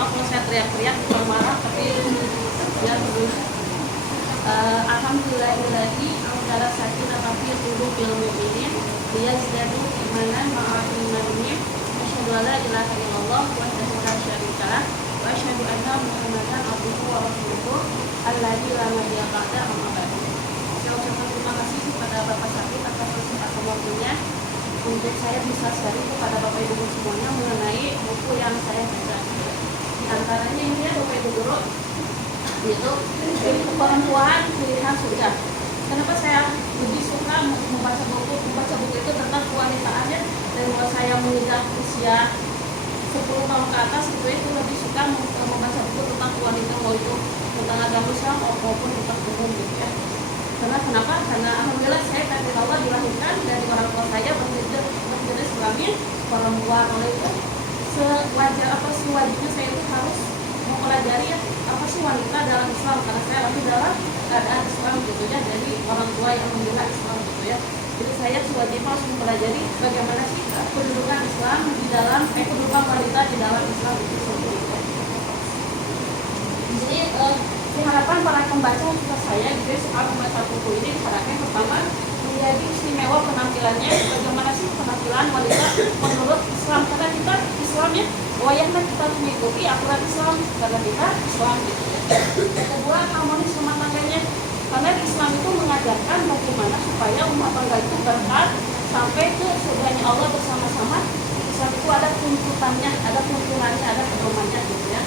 maaf kalau saya teriak-teriak bukan marah tapi ya terus. Alhamdulillahi antara sakinah fi qulubil mu'minin liyazdadu imanan ma'a imanihim asyhadu an la ilaha illallah wa asyhadu la syarika lah wa asyhadu anna muhammadan abduhu wa rasuluhu alladzi la nabiyya ba'da amma ba'du. Saya ucapkan terima kasih kepada Bapak Sakit atas kesempatan waktunya untuk saya bisa sharing kepada Bapak Ibu semuanya mengenai buku yang saya baca. Di antaranya ini ya Bapak Ibu Guru, yaitu perempuan pilihan surga. Kenapa saya lebih suka membaca buku itu tentang kewanitaannya, dan kalau saya menginjak usia 10 tahun ke atas itu lebih suka membaca buku tentang wanita, mau itu tentang agama Islam maupun tentang umum gitu ya. Karena kenapa? Karena alhamdulillah saya dari Allah dilahirkan dari orang tua saya berjenis kelamin perempuan. Oleh itu sewajibnya saya itu harus mempelajari ya apa sih wanita dalam Islam, karena saya lahir dalam keadaan Islam gitu ya, dari orang tua yang membela Islam gitu ya. Jadi saya sewajibnya harus mempelajari bagaimana sih kedudukan Islam di dalam kedudukan wanita di dalam Islam itu sendiri. Jadi diharapkan para pembaca juga saya gitu saat membaca buku ini diharapkan pertama menjadi istimewa penampilannya, bagaimana sih penampilan wanita menurut Islam, karena kita Islam ya, wayahnya kita mengikuti aturan Islam karena kita Islam gitu ya. Kedua, harmonis rumah tangganya, karena Islam itu mengajarkan bagaimana supaya rumah tangga itu berkat sampai ke surganya Allah bersama-sama. Islam itu ada tuntutannya, ada tuntunannya, ada pedomannya gitu ya.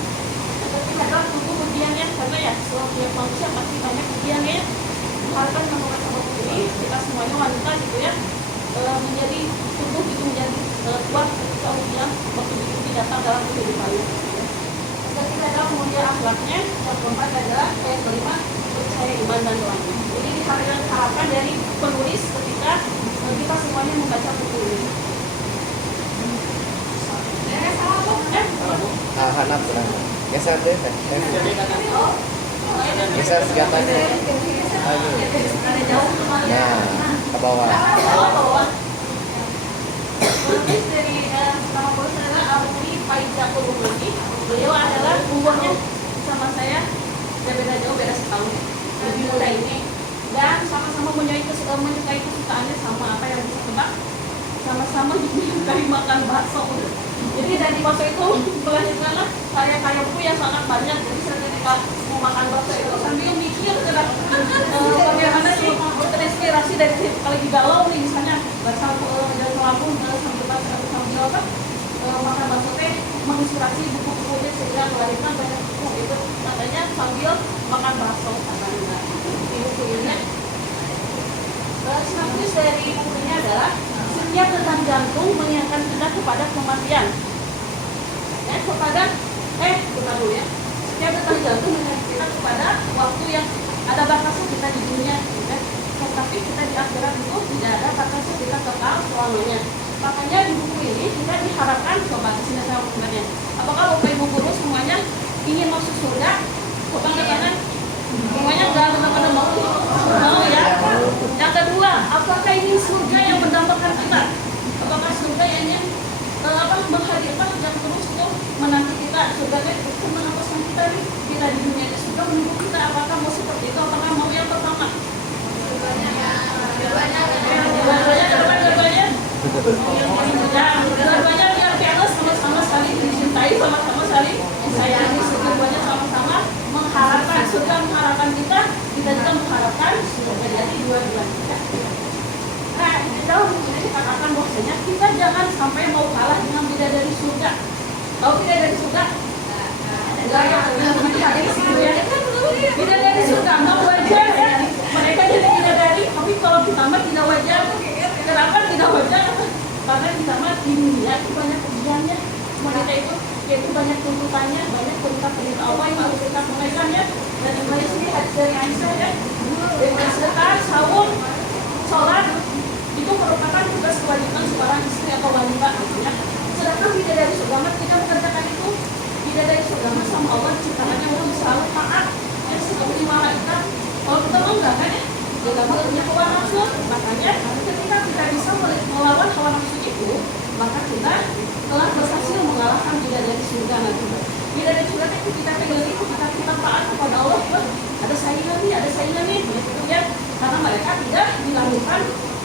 Ketiga adalah tentu ujiannya, karena ya setiap manusia pasti banyak ujiannya. Diharapkan membaca buku ini kita semuanya wanita gitu ya, menjadi tubuh itu menjadi kuat ketika ujian waktu itu datang dalam kehidupannya. Ketiga adalah kemudian akhlaknya, yang keempat adalah yang kelima percaya iman dan doanya. Jadi diharapkan dari penulis ketika kita semuanya membaca buku ini. Hanap geser deh, geser segatannya. Nah, ke bawah. Penulis dari nama penulis adalah Abdi Faiza Kulumuni. Beliau adalah umurnya sama saya beda jauh, beda setahun, lebih muda ini, dan sama-sama menyukai kesukaannya sama apa yang bisa tebak, sama-sama menyukai makan bakso. Jadi dari bakso itu melahirkanlah karya-karya buku yang sangat banyak. Jadi saya ketika mau makan bakso itu sambil mikir bagaimana sih terinspirasi dari kalau lagi galau nih, misalnya baca jalan lampung sambil baca sambil apa makan bakso teh menginspirasi buku-bukunya sehingga melahirkan banyak buku itu katanya sambil makan bakso katanya di buku ini. Sinopsis dari bukunya adalah setiap detak jantung mengingatkan kita kepada kematian. Bukan dulu ya. Setiap detak jantung mengingatkan kita kepada waktu yang ada batasnya kita di dunia, ya. Tetapi kita di akhirat itu tidak ada batasnya, kita kekal selamanya. Makanya di buku ini kita diharapkan, coba di sini saya mengenai. Apakah Bapak Ibu guru semuanya ingin masuk surga? Coba ke kanan. Semuanya nggak benar-benar mau ya. Yang kedua, apakah ini surga yang mendambakan kita? Apakah surga yang menghadirkan yang terus itu menanti kita? Surga itu menempatkan kita nih kita di dunia ini, surga menunggu kita. Apakah mau seperti itu? Apakah mau yang pertama? Dua-duanya biar piano sama-sama saling dicintai, sama-sama saling sayangi, semuanya sama-sama mengharapkan surga, mengharapkan kita juga mengharapkan surga. Jadi dua-duanya. Nah, di dalam buku ini dikatakan bahwasanya kita jangan sampai mau kalah dengan bidadari surga. Tahu bidadari surga? Bidadari surga nggak wajar ya. Mereka jadi bidadari, tapi kalau kita mah tidak wajar. Kenapa tidak wajar? Karena kita mah di dunia itu banyak ujiannya. Wanita itu yaitu banyak tuntutannya, banyak perintah-perintah Allah yang harus kita tunaikannya. Dan yang banyak sini hadis dari Aisyah ya. Dengan sedekah, saum, sholat itu merupakan tugas kewajiban seorang istri atau wanita ya. Sedangkan bidadari surga tidak mengerjakan itu. Bidadari surga sama Allah diciptakannya untuk selalu taat ya, seperti malaikat. Kalau kita mau enggak kan ya, kita mau punya hawa nafsu. Makanya ketika kita bisa melawan hawa nafsu itu, maka kita telah berhasil mengalahkan bidadari surga nanti. Bidadari kita pegang itu, kita taat kepada Allah. Wah, ada saingan nih, gitu ya. Karena mereka tidak dilakukan,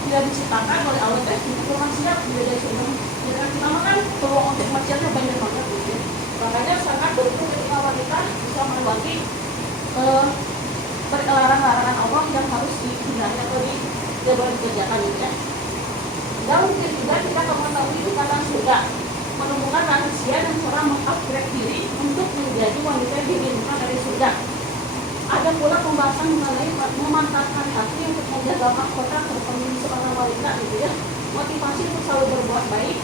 tidak diciptakan oleh Allah untuk maksiat, tidak dari sebelum. Jadi kita makan peluang untuk maksiatnya banyak banget. Gitu ya. Makanya sangat beruntung ketika wanita bisa melewati perlarang-larangan Allah yang harus dihindari atau tidak dikerjakan gitu ya. Dan mungkin juga kita mengetahui itu kata surga menemukan rahasia dan cara mengupgrade diri untuk menjadi wanita yang diinginkan dari surga. Ada pula pembahasan mengenai memantapkan hati untuk menjaga mahkota terpenuhi seorang wanita gitu ya. Motivasi untuk selalu berbuat baik,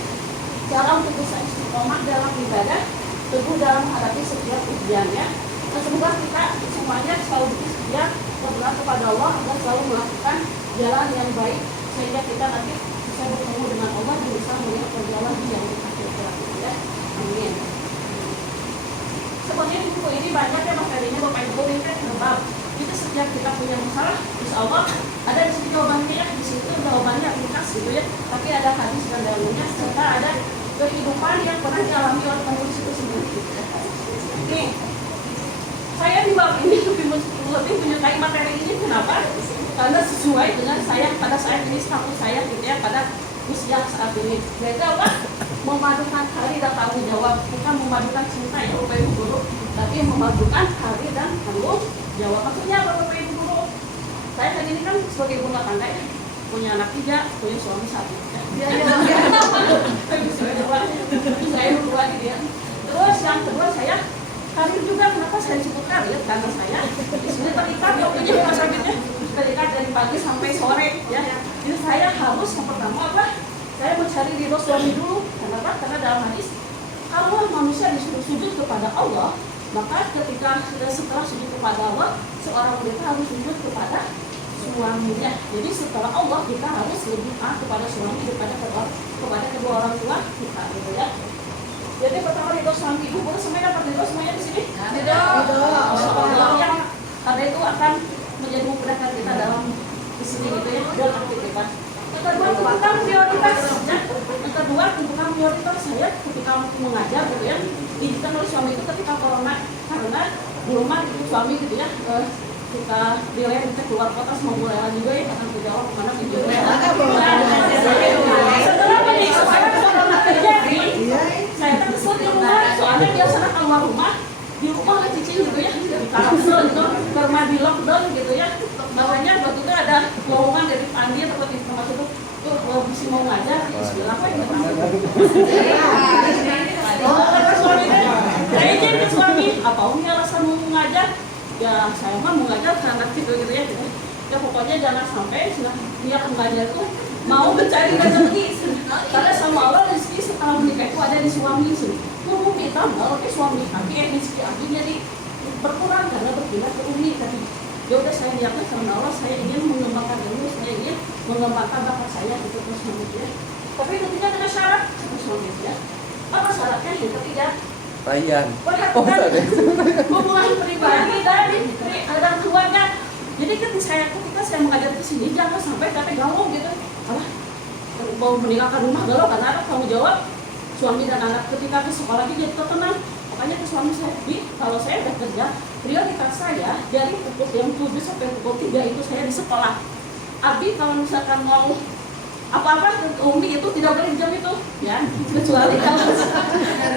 cara untuk bisa istiqomah dalam ibadah, teguh dalam menghadapi setiap ujiannya. Dan semoga kita semuanya selalu berikhtiar berdoa kepada Allah agar selalu melakukan jalan yang baik sehingga kita nanti bisa bertemu dengan Allah dan bisa melihat jalan yang akhirat ya. Amin. Seperti buku ini banyak ya materinya Bapak Ibu ini kan tebal. Itu setiap kita punya masalah, insya Allah ada di situ jawabannya ya. Di situ jawabannya ringkas gitu ya. Tapi ada hadis dan dalilnya serta ada kehidupan yang pernah dialami oleh penulis itu sendiri. Gitu ya. Nih, saya di bab ini lebih menyukai materi ini. Kenapa? Karena sesuai dengan saya pada saat ini status saya gitu ya pada usia saat ini. Yaitu apa? Memadukan hari dan tanggung jawab, bukan memadukan cinta ya Bapak Ibu Guru, tapi memadukan hari dan tanggung jawab. Maksudnya apa Bapak Ibu Guru? Saya kan ini kan sebagai ibu rumah tangga ya, punya anak 3, punya suami 1. Saya berdua gitu ya. Terus yang kedua saya karir juga. Kenapa saya disebut karir? Karena saya di sini terikat waktunya rumah sakitnya, terikat dari pagi sampai sore ya. Jadi saya harus yang pertama apa? Saya mencari ridho suami dulu. Kenapa? Karena dalam hadis kalau manusia disuruh sujud kepada Allah, maka ketika setelah sujud kepada Allah, seorang wanita harus sujud kepada suaminya. Jadi setelah Allah kita harus lebih taat kepada suami daripada kepada kedua orang tua kita, gitu ya. Jadi pertama ridho suami. Ibu boleh semuanya dapat ridho semuanya di sini? Ridho. Yang karena itu akan menjadi memudahkan kita dalam di sini gitu ya, dalam aktivitas. Yang kedua tentukan prioritas. Yang kedua tentukan prioritas saya ketika mengajar gitu ya. Didikan oleh suami itu ketika corona karena di rumah itu suami gitu ya. Kita delay kita keluar kota semua mulai juga ya akan ke Jawa kemana video setelah ini sekarang corona terjadi saya kan kesel di rumah soalnya biasanya keluar rumah di rumah nggak cicing gitu ya di karantina gitu karena di lockdown gitu ya. Makanya waktu itu ada lowongan dari Pandi atau informasi itu tuh bisa mau ngajar bismillah apa yang saya izin ke suami apa umi alasan mau ngajar ya saya mah mau ngajar karena gitu ya ya pokoknya jangan sampai dia mengajar tuh mau mencari rezeki karena sama Allah rezeki setelah menikah itu ada di suami sih mau kita kalau ke suami tapi rezeki aku jadi berkurang karena berpindah ke umi tapi ya udah saya niatnya sama Allah saya ingin mengembangkan ilmu saya ingin mengembangkan bakat saya gitu terus ya tapi tentunya dengan syarat suami ya apa syaratnya yang ketiga Ryan. Perhatikan hubungan pribadi dan keluarga. Jadi ketika saya mengajar ke sini jangan sampai tapi galau gitu. Alah, mau meninggalkan rumah galau karena ada tanggung jawab suami dan anak ketika ke sekolah juga jadi tenang. Makanya ke suami saya, kalau saya udah kerja, prioritas saya dari pukul jam 7 sampai pukul 3 itu saya di sekolah. Abi kalau misalkan mau apa-apa umi itu tidak boleh di jam itu ya kecuali kalau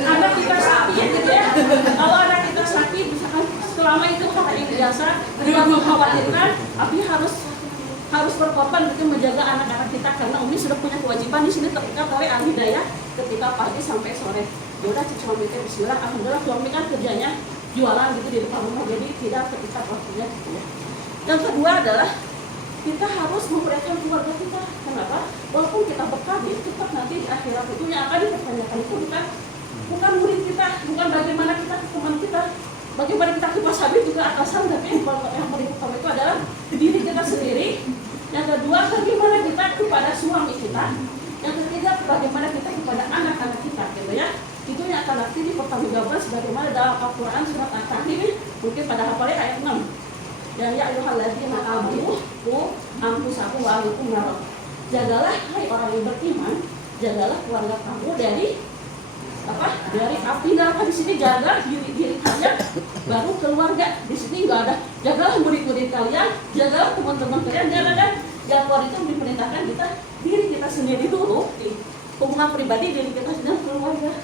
anak kita sakit gitu ya kalau anak kita sakit misalkan selama itu hal yang biasa tidak mengkhawatirkan tapi harus berkorban gitu menjaga anak-anak kita karena umi sudah punya kewajiban di sini terikat oleh al-hidayah ketika pagi sampai sore. Yaudah suami itu bismillah alhamdulillah suami kan kerjanya jualan gitu di depan rumah jadi tidak terikat waktunya gitu ya. Yang kedua adalah kita harus memperhatikan keluarga kita. Kenapa? Walaupun kita berkabir, tetap nanti di akhirat itu yang akan dipertanyakan itu bukan murid kita, bukan bagaimana kita ke teman kita, bagaimana kita ke Mas Habib juga atasan, tapi yang paling utama itu adalah diri kita sendiri. Yang kedua, bagaimana kita kepada suami kita. Yang ketiga, bagaimana kita kepada anak-anak kita, gitu ya. Itu yang akan nanti dipertanggungjawabkan sebagaimana dalam Al-Quran surat Al-Kahfi, mungkin pada hafalnya ayat 6. Dan ya ayyuhalladzina amanu qu anfusakum wa ahlikum nar. Jagalah hai orang yang beriman, jagalah keluarga kamu dari apa? Dari api neraka. Di sini jaga diri kalian nggak ada. Jagalah murid-murid kalian, jagalah teman-teman kalian, jagalah. Yang keluar itu diperintahkan kita diri kita sendiri dulu, hubungan pribadi diri kita dengan keluarga.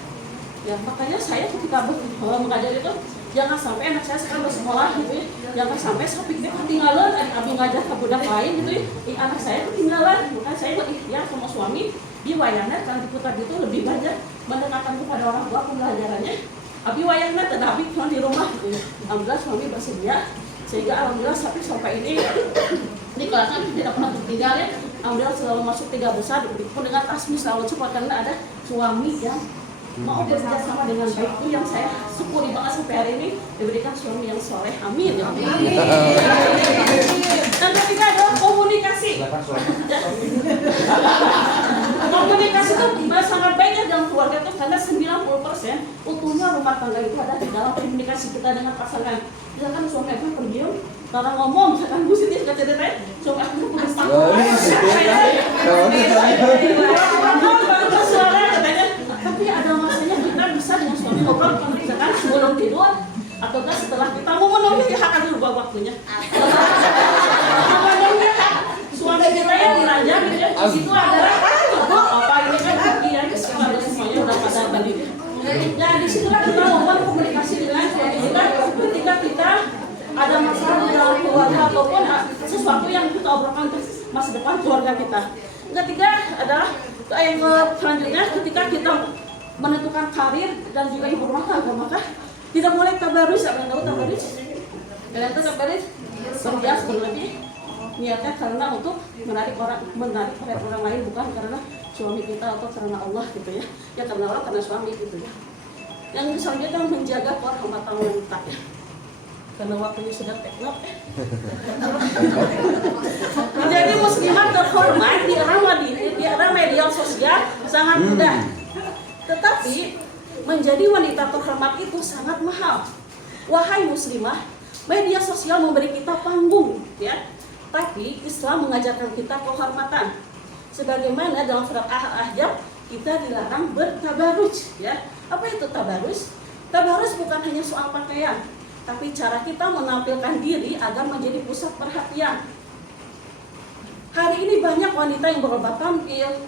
Ya makanya saya ketika mengajar itu jangan sampai anak saya sekarang bersekolah gitu ya, jangan sampai saya pikir ketinggalan, abi ngajar ke budak lain gitu ya, anak saya ketinggalan. Makanya saya berikhtiar sama suami di wayana kan diputar itu lebih banyak mendekatkan kepada orang tua pembelajarannya. Abi wayana dan abi cuma di rumah gitu ya. Alhamdulillah suami bersedia sehingga alhamdulillah sampai ini di kelasnya tidak pernah tertinggal ya. Alhamdulillah selalu masuk 3 besar, pun dengan tasmi selalu cepat karena ada suami yang mau bekerja sama dengan baik. Itu yang saya syukuri banget sampai hari ini diberikan suami yang soleh, amin. Dan ketiga adalah komunikasi. Komunikasi itu sangat baik ya dalam keluarga itu karena 90% utuhnya rumah tangga itu ada di dalam komunikasi kita dengan pasangan. Misalkan suami aku pergi karena ngomong, misalkan Bu Siti suka cerita, suami aku putus takut. Suara katanya, tapi ada masanya kita bisa dengan suami ngobrol, misalkan sebelum tidur ataukah setelah kita mau memenuhi hak dulu waktunya. Memenuhi hak suami kita yang belajar gitu ya, itu adalah apa ini kan bagian kalau semuanya udah pada balik. Nah disitulah kita ngomong komunikasi dengan suami kita ketika kita ada masalah dalam keluarga ataupun sesuatu yang kita obrolkan untuk masa depan keluarga kita. Ketiga adalah yang selanjutnya ketika kita menentukan karir dan juga ibu rumah tangga, maka tidak boleh tabarus. Apa yang tahu tabarus? Kalian tahu tabarus? Berhias berlebih niatnya karena untuk menarik perhatian orang lain, bukan karena suami kita atau karena Allah gitu ya. Ya karena Allah, karena suami gitu ya. Yang selanjutnya menjaga kehormatan wanita ya. Karena waktunya sudah teknop menjadi muslimah terhormat di era media sosial sangat mudah, tetapi menjadi wanita terhormat itu sangat mahal. Wahai muslimah, media sosial memberi kita panggung ya, tapi Islam mengajarkan kita kehormatan. Sebagaimana dalam surat Al-Ahzab kita dilarang bertabaruj ya. Apa itu tabaruj? Tabaruj bukan hanya soal pakaian, tapi cara kita menampilkan diri agar menjadi pusat perhatian. Hari ini banyak wanita yang berlomba tampil,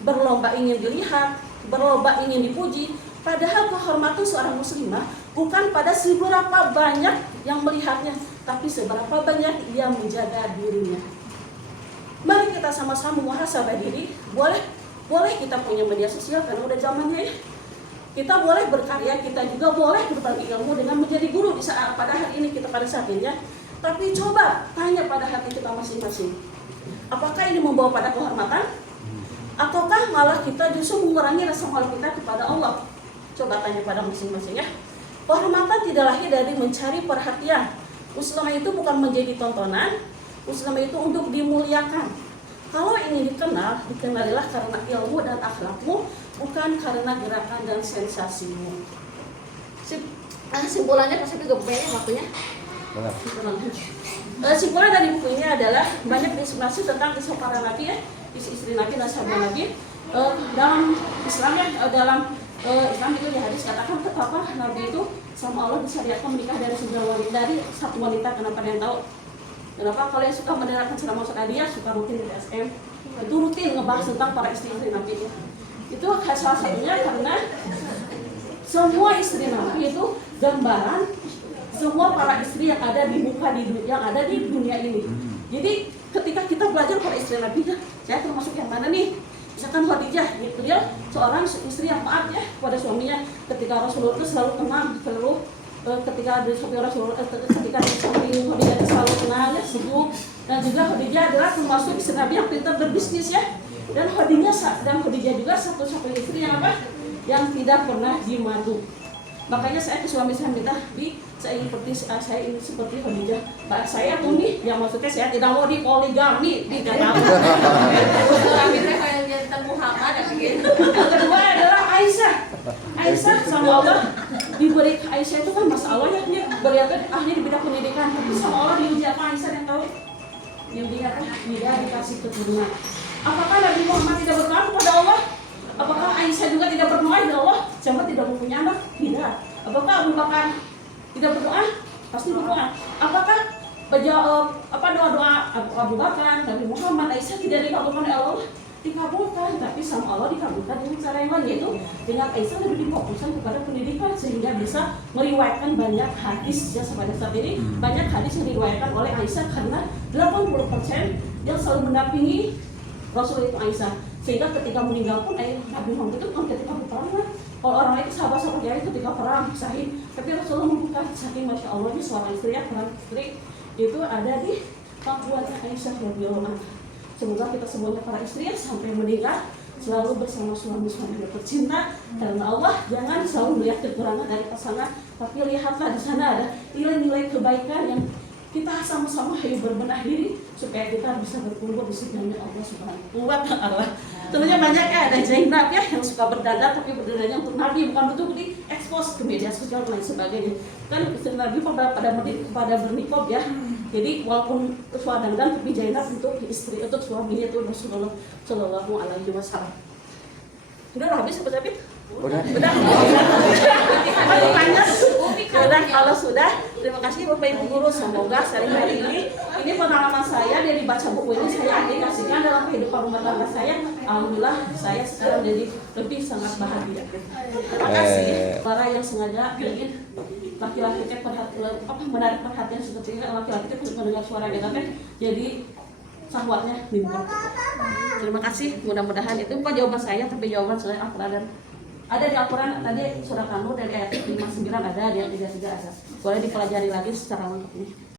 berlomba ingin dilihat, berlomba ingin dipuji. Padahal kehormatan seorang muslimah bukan pada seberapa banyak yang melihatnya, tapi seberapa banyak dia menjaga dirinya. Mari kita sama-sama muhasabah diri. Boleh kita punya media sosial karena udah zamannya ya. Kita boleh berkarya, kita juga boleh berbagi ilmu dengan menjadi guru di saat pada hari ini kita pada saat ini ya. Tapi coba tanya pada hati kita masing-masing. Apakah ini membawa pada kehormatan? Ataukah malah kita justru mengurangi rasa malu kita kepada Allah? Coba tanya pada masing-masing ya. Kehormatan tidak lahir dari mencari perhatian. Muslimah itu bukan menjadi tontonan. Muslimah itu untuk dimuliakan. Kalau ingin dikenal, dikenalilah karena ilmu dan akhlakmu, bukan karena gerakan dan sensasimu. Simpulannya pas itu gak waktunya. Simpulan dari buku ini adalah banyak informasi tentang kisah para nabi ya, istri Nabi dan sahabat Nabi. Dalam Islam ya, dalam Islam itu di hadis katakan betapa Nabi itu sama Allah disyariatkan menikah dari 9 wanita, dari 1 wanita. Kenapa ada yang tahu? Kenapa kalian suka mendengarkan ceramah Ustaz Adia, suka rutin di TSM, itu rutin ngebahas tentang para istri-istri Nabi ya. Itu salah satunya karena semua istri Nabi itu gambaran semua para istri yang ada di muka yang ada di dunia ini. Jadi ketika kita belajar para istri Nabi, saya termasuk yang mana nih? Misalkan Khadijah, beliau seorang istri yang taat ya kepada suaminya. Ketika Rasulullah itu selalu tenang, ketika di samping Rasulullah, ketika di samping Khadijah itu selalu tenang ya, sejuk. Dan juga Khadijah adalah termasuk istri Nabi yang pintar berbisnis ya. Dan Khadijah juga satu-satunya istri yang apa? Yang tidak pernah dimadu. Makanya saya ke suami saya minta, saya ingin seperti Khadijah. Saya tuh nih, yang maksudnya saya tidak mau dipoligami, tidak mau. Kami kayak jantan Muhammad gitu. Yang kedua adalah Aisyah. Aisyah sama Allah diberi, Aisyah itu kan masa Allah ya, dia berikan ahli di bidang pendidikan. Tapi sama Allah diuji apa Aisyah yang tahu? Diuji apa? Dia dikasih keturunan. Apakah Nabi Muhammad tidak berdoa kepada Allah? Apakah Aisyah juga tidak berdoa kepada Allah? Siapa tidak mempunyai anak? Tidak. Apakah Abu Bakar tidak berdoa? pasti berdoa. Apakah doa-doa Abu Bakar, Nabi Muhammad, Aisyah tidak dikabulkan oleh Allah? Dikabulkan, tapi sama Allah dikabulkan dengan cara yang lain, yaitu dengan Aisyah lebih difokuskan kepada pendidikan sehingga bisa meriwayatkan banyak hadis. Ya, pada saat ini banyak hadis yang diriwayatkan oleh Aisyah karena 80% yang selalu mendampingi Rasul itu Aisyah, sehingga ketika meninggal pun Nabi Muhammad itu bukan ketika berperang. Kalau orang itu sahabat-sahabat dia ketika perang sahih, tapi Rasulullah membuka saking masya Allahnya seorang istri ya, peran istri itu ada di pangkuannya Aisyah radhiyallahu anha. Semoga kita semuanya para istri ya, sampai meninggal selalu bersama suami-suami yang tercinta karena Allah. Jangan selalu melihat kekurangan dari pasangan, tapi lihatlah di sana ada nilai-nilai kebaikan yang kita sama-sama ayo berbenah diri supaya kita bisa berkumpul di surganya Allah Subhanahu wa Ta'ala. Tentunya banyak ya, ada Zainab ya yang suka berdandan, tapi berdandannya untuk Nabi, bukan untuk diekspos ke media sosial dan lain sebagainya. Kan istri Nabi pada bernikob ya. Jadi walaupun suara dandan, tapi Zainab untuk istri, untuk suaminya itu Rasulullah Shallallahu Alaihi Wasallam. Udah habis apa Zabit? Udah. Udah, kalau sudah, terima kasih Bapak Ibu Guru. Semoga sharing hari ini pengalaman saya dari baca buku ini saya aplikasikan dalam kehidupan rumah tangga saya. Alhamdulillah saya sekarang jadi lebih sangat bahagia. Terima kasih para yang sengaja ingin laki-laki menarik perhatian seperti ini, laki-laki itu mendengar suara kita jadi sahwatnya nimbul. Terima kasih, mudah-mudahan itu bukan jawaban saya, tapi jawaban saya Al-Quran. Ada di Al-Quran, tadi surah An-Nur dari ayat 59 ada, di ayat 33 ada. Boleh dipelajari lagi secara lengkap ini.